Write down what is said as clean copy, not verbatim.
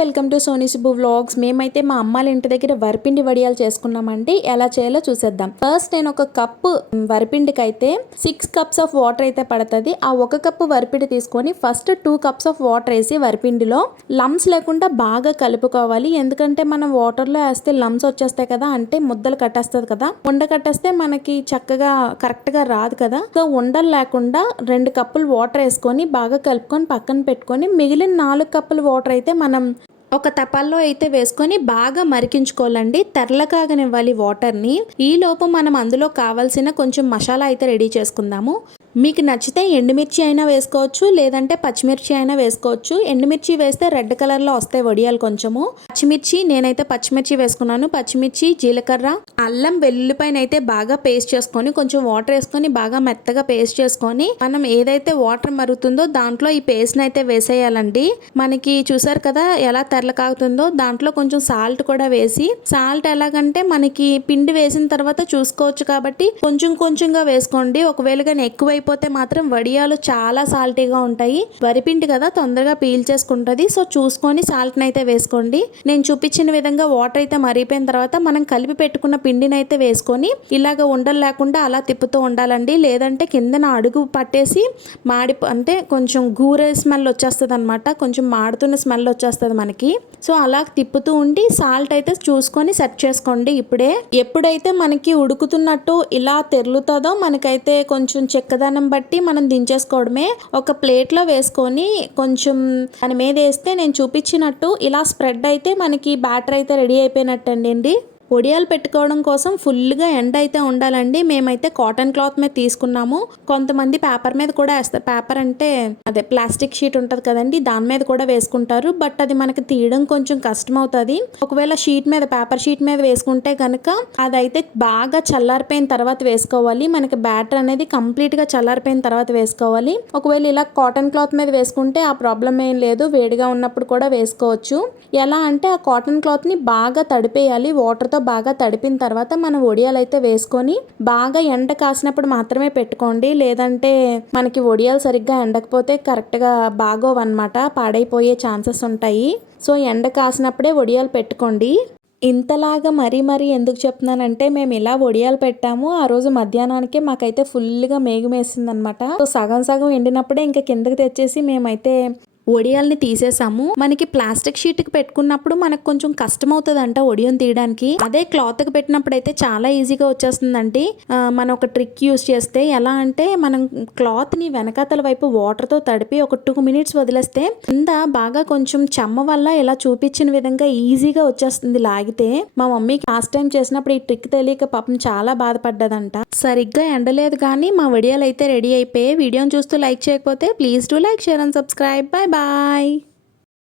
Welcome to Soni Subbu vlogs. మేమైతే మా అమ్మాళ్ళ ఇంటి దగ్గర వరిపిండి వడియాలు చేసుకున్నామండి. ఎలా చేయాలో చూసేద్దాం. ఫస్ట్ నేను ఒక కప్పు వరిపిండికి అయితే 6 కప్స్ ఆఫ్ వాటర్ అయితే పడుతుంది. ఆ ఒక కప్పు వరిపిండి తీసుకొని ఫస్ట్ 2 కప్స్ ఆఫ్ వాటర్ వేసి వరిపిండిలో లమ్స్ లేకుండా బాగా కలుపుకోవాలి. ఎందుకంటే మనం వాటర్లో వేస్తే లమ్స్ వచ్చేస్తాయి కదా, అంటే ముద్దలు కట్టేస్తుంది కదా, ఉండ కట్టేస్తే మనకి చక్కగా కరెక్ట్గా రాదు కదా. సో ఉండలు లేకుండా 2 కప్పులు వాటర్ వేసుకొని బాగా కలుపుకొని పక్కన పెట్టుకొని మిగిలిన 4 కప్పులు వాటర్ అయితే మనం ఒక తపాల్లో అయితే వేసుకొని బాగా మరిగించుకోవాలండి. తెరలకాగనివ్వాలి వాటర్ని. ఈ లోపు మనం అందులో కావాల్సిన కొంచెం మసాలా అయితే రెడీ చేసుకుందాము. మీకు నచ్చితే ఎండుమిర్చి అయినా వేసుకోవచ్చు, లేదంటే పచ్చిమిర్చి అయినా వేసుకోవచ్చు. ఎండుమిర్చి వేస్తే రెడ్ కలర్లో వస్తాయి వడియాలు కొంచెము. పచ్చిమిర్చి, నేనైతే పచ్చిమిర్చి వేసుకున్నాను. పచ్చిమిర్చి, జీలకర్ర, అల్లం వెల్లుల్లిపైన అయితే బాగా పేస్ట్ చేసుకొని కొంచెం వాటర్ వేసుకొని బాగా మెత్తగా పేస్ట్ చేసుకొని మనం ఏదైతే వాటర్ మరుగుతుందో దాంట్లో ఈ పేస్ట్ని అయితే వేసేయాలండి. మనకి చూసారు కదా ఎలా తెరలకాగుతుందో. దాంట్లో కొంచెం సాల్ట్ కూడా వేసి, సాల్ట్ ఎలాగంటే మనకి పిండి వేసిన తర్వాత చూసుకోవచ్చు కాబట్టి కొంచెం కొంచెంగా వేసుకోండి. ఒకవేళ కానీ ఎక్కువ అయిపోతే మాత్రం వడియాలు చాలా సాల్టీగా ఉంటాయి. వరిపిండి కదా తొందరగా పీల్చేసుకుంటుంది. సో చూసుకొని సాల్ట్ని అయితే వేసుకోండి. నేను చూపించిన విధంగా వాటర్ అయితే మరిగిపోయిన తర్వాత మనం కలిపి పెట్టుకున్న పిండిని అయితే వేసుకొని ఇలాగ ఉండలు లేకుండా అలా తిప్పుతూ ఉండాలండి. లేదంటే కిందన అడుగు పట్టేసి అంటే కొంచెం గూరె స్మెల్ వచ్చేస్తుంది అనమాట. కొంచెం మాడుతున్న స్మెల్ వచ్చేస్తుంది మనకి. సో అలా తిప్పుతూ ఉండి సాల్ట్ అయితే చూసుకొని సెట్ చేసుకోండి. ఎప్పుడైతే మనకి ఉడుకుతున్నట్టు ఇలా తెరులుతుందో మనకైతే కొంచెం చెక్కదనం బట్టి మనం దించేసుకోవడమే. ఒక ప్లేట్లో వేసుకొని కొంచెం దాని మీద వేస్తే నేను చూపించినట్టు ఇలా స్ప్రెడ్ అయితే మనకి బ్యాటర్ అయితే రెడీ అయిపోయినట్టండి. వడియాలు పెట్టుకోవడం కోసం ఫుల్గా ఎండ అయితే ఉండాలండి. మేమైతే కాటన్ క్లాత్ మీద తీసుకున్నాము. కొంతమంది పేపర్ మీద కూడా వేస్తారు. పేపర్ అంటే అదే ప్లాస్టిక్ షీట్ ఉంటుంది కదండి, దాని మీద కూడా వేసుకుంటారు. బట్ అది మనకి తీయడం కొంచెం కష్టం అవుతుంది. ఒకవేళ పేపర్ షీట్ మీద వేసుకుంటే కనుక అదైతే బాగా చల్లారిపోయిన తర్వాత వేసుకోవాలి. మనకి బ్యాటర్ అనేది కంప్లీట్గా చల్లారిపోయిన తర్వాత వేసుకోవాలి. ఒకవేళ ఇలా కాటన్ క్లాత్ మీద వేసుకుంటే ఆ ప్రాబ్లం ఏం లేదు, వేడిగా ఉన్నప్పుడు కూడా వేసుకోవచ్చు. ఎలా అంటే ఆ కాటన్ క్లాత్ని బాగా తడిపేయాలి. వాటర్తో బాగా తడిపిన తర్వాత మనం వడియాలు అయితే వేసుకొని బాగా ఎండ కాసినప్పుడు మాత్రమే పెట్టుకోండి. లేదంటే మనకి వడియాలు సరిగ్గా ఎండకపోతే కరెక్ట్గా బాగోవన్నమాట, పాడైపోయే ఛాన్సెస్ ఉంటాయి. సో ఎండ కాసినప్పుడే వడియాలు పెట్టుకోండి. ఇంతలాగా మరీ ఎందుకు చెప్తున్నానంటే మేము ఇలా వడియాలు పెట్టాము. ఆ రోజు మధ్యాహ్నానికి మాకైతే ఫుల్గా మేఘమేసింది అనమాట. సో సగం ఎండినప్పుడే ఇంకా కిందకి తెచ్చేసి మేమైతే వడియాల్ని తీసేసాము. మనకి ప్లాస్టిక్ షీట్కి పెట్టుకున్నప్పుడు మనకు కొంచెం కష్టం అవుతుంది అంట వడియం తీయడానికి. అదే క్లాత్కి పెట్టినప్పుడు అయితే చాలా ఈజీగా వచ్చేస్తుందండి. మనం ఒక ట్రిక్ యూస్ చేస్తే ఎలా అంటే మనం క్లాత్ని వెనకాతల వైపు వాటర్తో తడిపి ఒక 2 minutes వదిలేస్తే కింద బాగా కొంచెం చెమ్మ వల్ల ఇలా చూపించిన విధంగా ఈజీగా వచ్చేస్తుంది లాగితే. మా మమ్మీకి లాస్ట్ టైం చేసినప్పుడు ఈ ట్రిక్ తెలియక పాపం చాలా బాధపడ్డదంట. సరిగ్గా ఎండలేదు కానీ మా వడియాలు అయితే రెడీ అయిపోయాయి. వీడియోని చూస్తూ లైక్ చేయకపోతే please do like, share and subscribe. Bye.